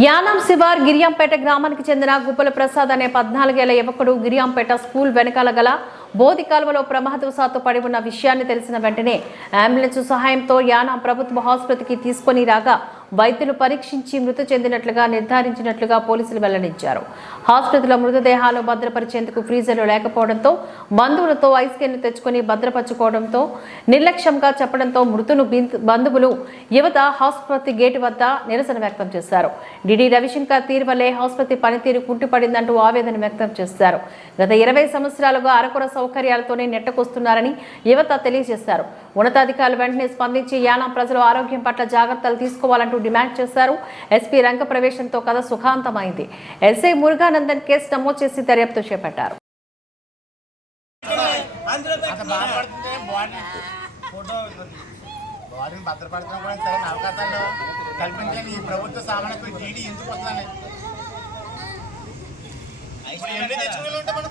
యానం శివార్ గిరియాంపేట గ్రామానికి చెందిన గుప్పల ప్రసాద్ అనే 14 ఏళ్ల యువకుడు గిరియాంపేట స్కూల్ వెనకాల గల బోధి కాలువలో ప్రమాదవశాత్తు పడి ఉన్న విషయాన్ని తెలిసిన వెంటనే అంబులెన్స్ సహాయంతో యానం ప్రభుత్వ ఆసుపత్రికి తీసుకొని రాగా వైద్యులు పరీక్షించి మృతి చెందినట్లుగా నిర్ధారించినట్లుగా పోలీసులు వెల్లడించారు. ఆసుపత్రిలో మృతదేహాలు భద్రపరిచేందుకు ఫ్రీజర్లు లేకపోవడంతో బంధువులతో ఐస్కెన్ను తెచ్చుకొని భద్రపరచుకోవడంతో నిర్లక్ష్యంగా చెప్పడంతో మృతును బంధువులు యువత ఆసుపత్రి గేటు వద్ద నిరసన వ్యక్తం చేశారు. డిడి రవిశంకర్ తీరు వల్లే ఆసుపత్రి పనితీరు కుంటుపడిందంటూ ఆవేదన వ్యక్తం చేశారు. గత 20 సంవత్సరాలుగా అరకొర సౌకర్యాలతోనే నెట్టకొస్తున్నారని యువత తెలియజేశారు. ఉన్నతాధికారులు వెంటనే స్పందించి యానం ప్రజల ఆరోగ్యం పట్ల జాగ్రత్తలు తీసుకోవాలంటూ డిమాండ్ చేశారు. ఎస్పీ రంగ ప్రవేశంతో కథ సుఖాంతమైంది. ఎస్ఐ మురుగానందన్ కేసు నమోదు చేసి దర్యాప్తు చేపట్టారు.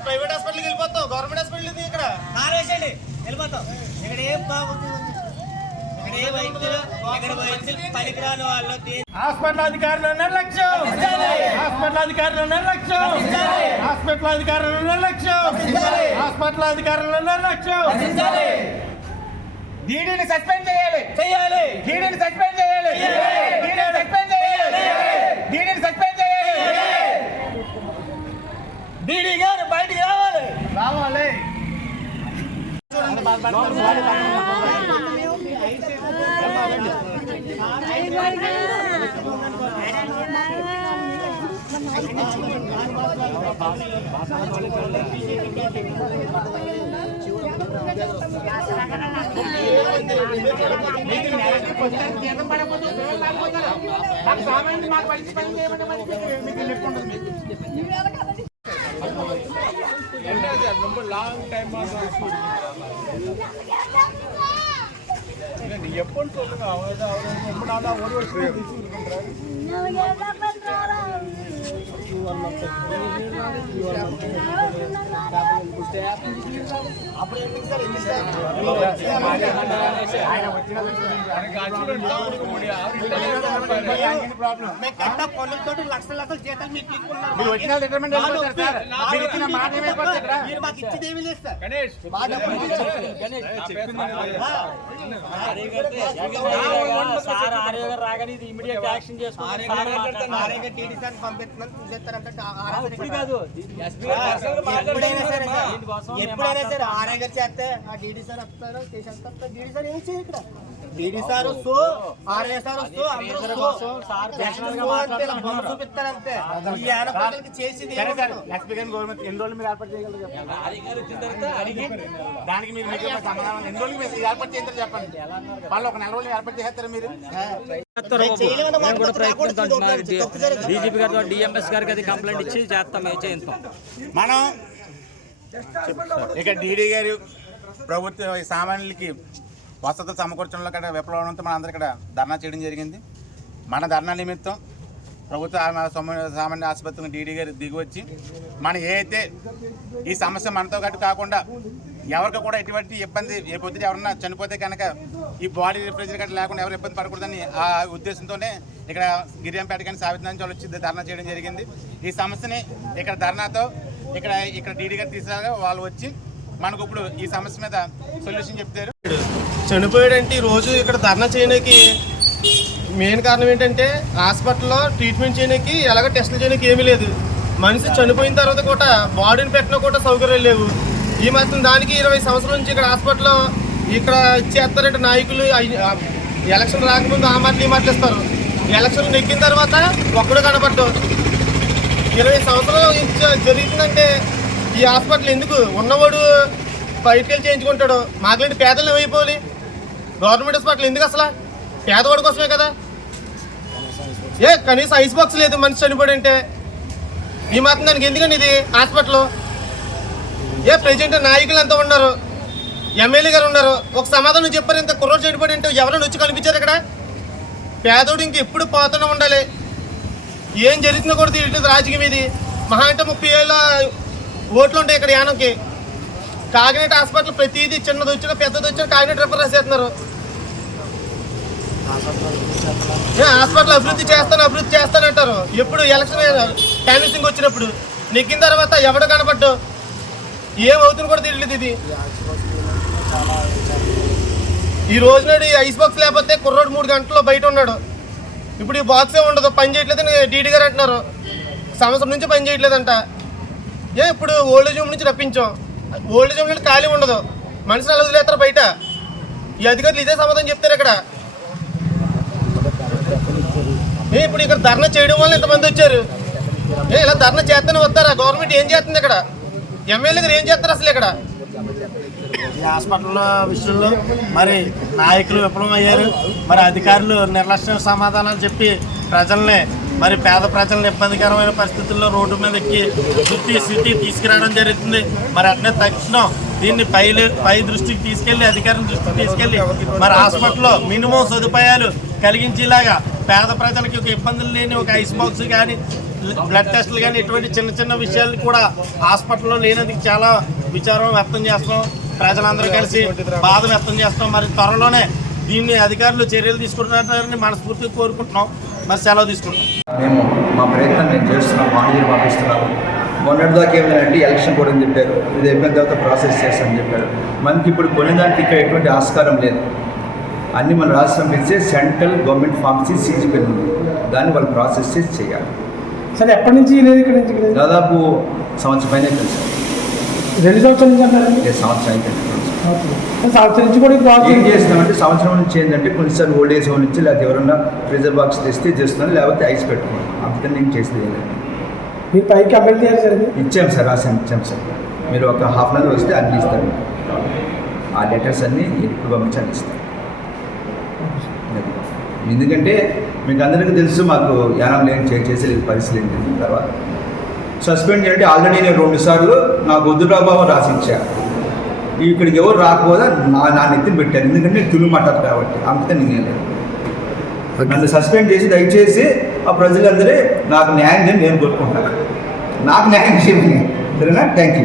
ప్రైవేట్ హాస్పిటల్కి వెళ్ళిపోతాం, గవర్నమెంట్ హాస్పిటల్ ఇక్కడ కారేసండి వెళ్ళిపోతాం. ఇక్కడ ఏం బాగుంటుంది, ఇక్కడ ఏ వైద్యులు పనికిరాని వాళ్ళు. హాస్పిటల్ అధికారులు నిర్లక్ష్యం, హాస్పిటల్ అధికారులు నిర్లక్ష్యం, హాస్పిటల్ అధికారులు నిర్లక్ష్యం, హాస్పిటల్ అధికారులు నిర్లక్ష్యం. డీడీని సస్పెండ్ చేయాలి, డీడీని సస్పెండ్ చేయాలి, డీడీని సస్పెండ్ చేయాలి, డీడీని సస్పెండ్ చేయాలి. డీడీ గారు బయటికి రావాలి, రావాలి. లాంగ్ టైம் நீ எப்போன்னு சொல்லுங்க. அவங்க ரொம்ப நாளா ஒரு வருஷம் లక్షల జీతాలు మీకు ఇచ్చేదేమీ లేదు సార్. గణేష్ రాగానే ఇది ఇమిడియట్ యాక్షన్ చేసుకుంటారు. ఎప్పుడైనా సరే ఆర్ఐ గారు చేస్తే ఆ డీడీ సార్ వస్తారు, డీడీ సార్ ఏమి చేయ ఇక్కడ. డీడీ సార్ వస్తూ ఆర్ఐ సార్ వస్తూ చూపిస్తారంతే. ఈ ఆడపిల్లలకి చేసింది గవర్నమెంట్ ఎన్ని రోజులు మీరు ఏర్పాటు చేయగలరు దానికి మీరు సమాధానం ఎన్ని రోజులు మీరు ఏర్పాటు చేస్తారు చెప్పండి. వాళ్ళు ఒక 4 రోజులు ఏర్పాటు చేస్తారు మీరు. డీజీపీ గారితో డిఎంఎస్ గారికి అది కంప్లైంట్ ఇచ్చి చేస్తాం మనం ఇక డీడీ గారు ప్రభుత్వ సామాన్యులకి వసతులు సమకూర్చడంలో కూడా విఫలవడంతో మన అందరూ ఇక్కడ ధర్నా చేయడం జరిగింది. మన ధర్నా నిమిత్తం ప్రభుత్వ సామాన్య ఆసుపత్రికి డీడీ గారు దిగి వచ్చి మనం ఏదైతే ఈ సమస్య మనతో గట్టు కాకుండా ఎవరికి కూడా ఎటువంటి ఇబ్బంది ఏ పొద్దున ఎవరన్నా చనిపోతే కనుక ఈ బాడీ రిఫ్రిజరేటర్ గట్ట లేకుండా ఎవరు ఇబ్బంది పడకూడదని ఆ ఉద్దేశంతోనే ఇక్కడ గిరియాంపేట కానీ సావిత్రి వచ్చి ధర్నా చేయడం జరిగింది. ఈ సమస్యని ఇక్కడ ధర్నాతో ఇక్కడ డీడీ గారు తీసుకురాగా వాళ్ళు వచ్చి మనకు ఇప్పుడు ఈ సమస్య మీద సొల్యూషన్ చెప్తారు. చనిపోయాడంటే రోజు ఇక్కడ ధర్నా చేయడానికి మెయిన్ కారణం ఏంటంటే హాస్పిటల్లో ట్రీట్మెంట్ చేయడానికి ఎలాగో టెస్టులు చేయడానికి ఏమీ లేదు. మనిషి చనిపోయిన తర్వాత కూడా బాడీని పెట్టినా కూడా సౌకర్యాలు లేవు. ఈ మాత్రం దానికి 20 సంవత్సరాల నుంచి ఇక్కడ హాస్పిటల్లో ఇక్కడ ఇచ్చేస్తారంటే నాయకులు ఎలక్షన్ రాకముందు ఆ మాటలు ఈ మాటలు ఇస్తారు. ఎలక్షన్లు నెక్కిన తర్వాత ఒక్కడు కనపడ్డు. 20 సంవత్సరాలు జరుగుతుందంటే ఈ హాస్పిటల్ ఎందుకు? ఉన్నవాడు బయటకు వెళ్ళి చేయించుకుంటాడు. మాకులాంటి పేదలు ఏమైపోవాలి? గవర్నమెంట్ హాస్పిటల్ ఎందుకు అసలు? పేదవాడి కోసమే కదా. కనీసం ఐస్ బాక్స్ లేదు మనిషి చనిపోయాడు అంటే. ఈ మాత్రం దానికి ఎందుకండి ఇది హాస్పిటల్? ప్రెసిడెంట్ నాయకులు అంతా ఉన్నారు, ఎమ్మెల్యే గారు ఉన్నారు, ఒక సమాధానం చెప్పారు. ఇంత కుర్రోడు చనిపోయాడు అంటే ఎవరైనా వచ్చి కనిపించారు ఇక్కడ? పేదోడు ఇంక ఎప్పుడు పోతూనే ఉండాలి. ఏం జరుగుతుందో కూడా తెలియదు. రాజకీయం ఇది. మహా అంటే 30 ఏళ్ళ ఓట్లు ఉంటాయి ఇక్కడ యానంకి. కాకినాడ హాస్పిటల్ ప్రతిదీ చిన్నది వచ్చినా పెద్దది వచ్చినా కాకినాడ రిఫర్ రాసేస్తున్నారు. హాస్పిటల్ అభివృద్ధి చేస్తానంటారు. ఎప్పుడు ఎలక్షన్ క్యాన్వసింగ్ వచ్చినప్పుడు నెగ్గిన తర్వాత ఎవడు కనపడ్డు, ఏమవుతుంది కూడా తెలియలేదు. ఇది ఈ రోజు నాడు ఐస్ బాక్స్ లేకపోతే కుర్రోడు 3 గంటల్లో బయట ఉన్నాడు. ఇప్పుడు ఈ బాక్సే ఉండదు, పని చేయట్లేదని డీడీ గారు అంటున్నారు. సంవత్సరం నుంచి పని చేయట్లేదంట. ఇప్పుడు ఓల్డేజ్ హోమ్ నుంచి రప్పించాం. ఓల్డేజ్ హోమ్ నుండి ఖాళీ ఉండదు, మనుషులు అలా వదిలేస్తారు బయట. ఈ అధికారులు ఇదే సమాధానం చెప్తారు ఇక్కడ. ఇప్పుడు ఇక్కడ ధర్నా చేయడం వల్ల ఇంతమంది వచ్చారు. ఇలా ధర్నా చేస్తూనే వస్తారా? గవర్నమెంట్ ఏం చేస్తుంది ఇక్కడ? ఎమ్మెల్యే గారు ఏం చేస్తారు అసలు ఇక్కడ? ఈ హాస్పిటల్ విషయంలో మరి నాయకులు విఫలం అయ్యారు. మరి అధికారులు నిర్లక్ష్య సమాధానాలు చెప్పి ప్రజల్ని మరి పేద ప్రజలను ఇబ్బందికరమైన పరిస్థితుల్లో రోడ్డు మీద ఎక్కి స్థితి తీసుకురావడం జరుగుతుంది. మరి అట్నే తక్షణం దీన్ని పై దృష్టికి తీసుకెళ్లి అధికారుల దృష్టికి తీసుకెళ్లి మరి హాస్పిటల్లో మినిమం సదుపాయాలు కలిగించేలాగా పేద ప్రజలకి ఒక ఇబ్బందులు లేని ఒక ఐస్ బాక్స్ కానీ బ్లడ్ టెస్టులు కానీ ఇటువంటి చిన్న విషయాలు కూడా హాస్పిటల్లో లేనందుకు చాలా విచారం వ్యక్తం చేస్తాం. ప్రజలందరూ కలిసి బాధ వ్యక్తం చేస్తాం. మరి త్వరలోనే దీన్ని అధికారులు చర్యలు తీసుకుంటున్నారని మనస్ఫూర్తిగా కోరుకుంటున్నాం. మరి సెలవు తీసుకుంటాం. మేము మా ప్రయత్నం మేము చేస్తున్నాం, మాహిర్ పంపిస్తున్నాము. మొన్నటిదాకా ఏమైందంటే ఎలక్షన్ కూడా చెప్పారు, ఇది అయిపోయిన తర్వాత ప్రాసెస్ చేస్తామని చెప్పారు. మనకి ఇప్పుడు కొనేదానికి ఇక్కడ ఎటువంటి ఆస్కారం లేదు. అన్నీ మన రాష్ట్రం పిలిచే సెంట్రల్ గవర్నమెంట్ ఫార్మసీ సీజీపీ ఉంది, దాన్ని వాళ్ళు ప్రాసెస్ చేసి చేయాలి. సరే, ఎప్పటి నుంచి ఇక్కడ నుంచి దాదాపు సంవత్సరం పైన తెలుసు. 2 సంవత్సరాల నుంచి అంటారు. సంవత్సరం అయితే సంవత్సరం నుంచి కూడా ఏం చేస్తామంటే సంవత్సరం నుంచి ఏంటంటే కొన్నిసార్లు ఓల్డేజ్ హోమ్ నుంచి లేకపోతే ఎవరన్నా ఫ్రీజర్ బాక్స్ తెస్తే చేస్తున్నాను, లేకపోతే ఐస్ పెట్టుకున్నాను. అందుకని నేను చేసేది మీరు పైకి అభ్యర్థి ఇచ్చాం సార్, రాసాను ఇచ్చాం సార్. మీరు ఒక హాఫ్ అన్ అవర్ వస్తే అన్ని ఇస్తారు. ఆ లెటర్స్ అన్నీ ఎప్పుడు పంపించాలి ఇస్తాను. ఎందుకంటే మీకు అందరికీ తెలుసు మాకు యానం లేని చేసేది పరిస్థితి ఏంటి. తర్వాత సస్పెండ్ చేయండి. ఆల్రెడీ నేను 2 సార్లు నాకు వద్దు ప్రభావం రాసిచ్చా. ఇక్కడికి ఎవరు రాకపోతే నా నెత్తిని పెట్టారు, ఎందుకంటే నేను తులు మాట్లాడు కాబట్టి. అందుకని నేను నన్ను సస్పెండ్ చేసి దయచేసి ఆ ప్రజలందరూ నాకు న్యాయం చేయని నేను కోరుకుంటాను. నాకు న్యాయం చేయమని. సరేనా? Thank you.